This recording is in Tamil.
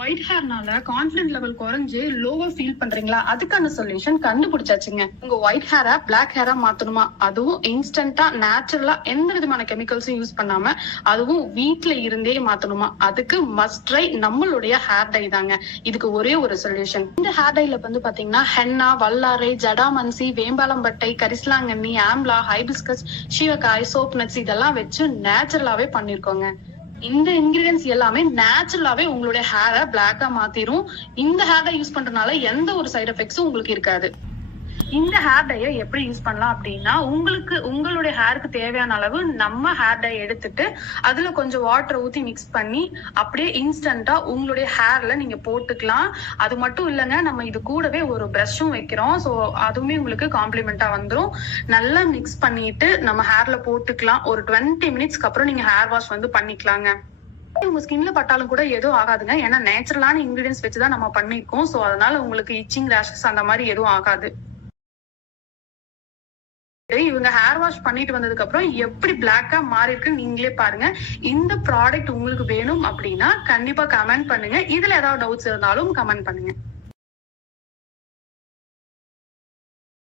ஒயிட் ஹேர்னால கான்பிடன்ட் லெவல் குறைஞ்சு லோவா ஃபீல் பண்றீங்களா? அதுக்கான சொல்யூஷன் கண்டுபிடிச்சாச்சுங்க. உங்க ஒயிட் ஹேரை பிளாக் ஹேரா மாத்தணுமா? அதுவும் இன்ஸ்டன்டா நேச்சுரலா எந்த விதமான கெமிக்கல்ஸும் யூஸ் பண்ணாம, அதுவும் வீட்ல இருந்தே மாத்தணுமா? அதுக்கு மஸ்ட் ட்ரை நம்மளுடைய ஹேர் டை தாங்க. இதுக்கு ஒரே ஒரு சொல்யூஷன். இந்த ஹேர் டைல வந்து பாத்தீங்கன்னா ஹென்னா, வல்லாரை, ஜடாமன்சி, வேம்பாலம்பட்டை, கரிசலாங்கண்ணி, ஆம்லா, ஹைபிஸ்கஸ், சீவக்காய், சோப் நட்ஸ் இதெல்லாம் வச்சு நேச்சுரலாவே பண்ணிருக்கோங்க. இந்த இன்கிரீடியன்ஸ் எல்லாமே நேச்சுரலாவே உங்களுடைய ஹேரை பிளாக்கா மாத்திரும். இந்த ஹேர் டை யூஸ் பண்றதுனால எந்த ஒரு சைடு எஃபெக்ட்ஸும் உங்களுக்கு இருக்காது. இந்த ஹேர் டைய எப்படி யூஸ் பண்ணலாம் அப்படின்னா, உங்களுடைய ஹேருக்கு தேவையான அளவு நம்ம ஹேர் டை எடுத்துட்டு அதுல கொஞ்சம் வாட்டர் ஊத்தி மிக்ஸ் பண்ணி அப்படியே இன்ஸ்டன்டா உங்களுடைய ஹேர்ல நீங்க போட்டுக்கலாம். அது மட்டும் இல்லைங்க, நம்ம இது கூடவே ஒரு பிரஷும் வைக்கிறோம். ஸோ அதுவுமே உங்களுக்கு காம்ப்ளிமெண்டா வந்துடும். நல்லா மிக்ஸ் பண்ணிட்டு நம்ம ஹேர்ல போட்டுக்கலாம். ஒரு 20 மினிட்ஸ்க்கு அப்புறம் நீங்க ஹேர் வாஷ் வந்து பண்ணிக்கலாங்க. உங்க ஸ்கின்ல பட்டாலும் கூட எதுவும் ஆகாதுங்க. ஏன்னா நேச்சுரலான இன்கிரீடியன்ஸ் வச்சுதான் நம்ம பண்ணிருக்கோம். ஸோ அதனால உங்களுக்கு இச்சிங், ரேஷஸ் அந்த மாதிரி எதுவும் ஆகாது. இவங்க ஹேர் வாஷ் பண்ணிட்டு வந்ததுக்கு அப்புறம் எப்படி பிளாக்கா மாறி இருக்கு நீங்களே பாருங்க. இந்த ப்ராடக்ட் உங்களுக்கு வேணும் அப்படின்னா கண்டிப்பா கமெண்ட் பண்ணுங்க. இதுல ஏதாவது டவுட்ஸ் இருந்தாலும் கமெண்ட் பண்ணுங்க.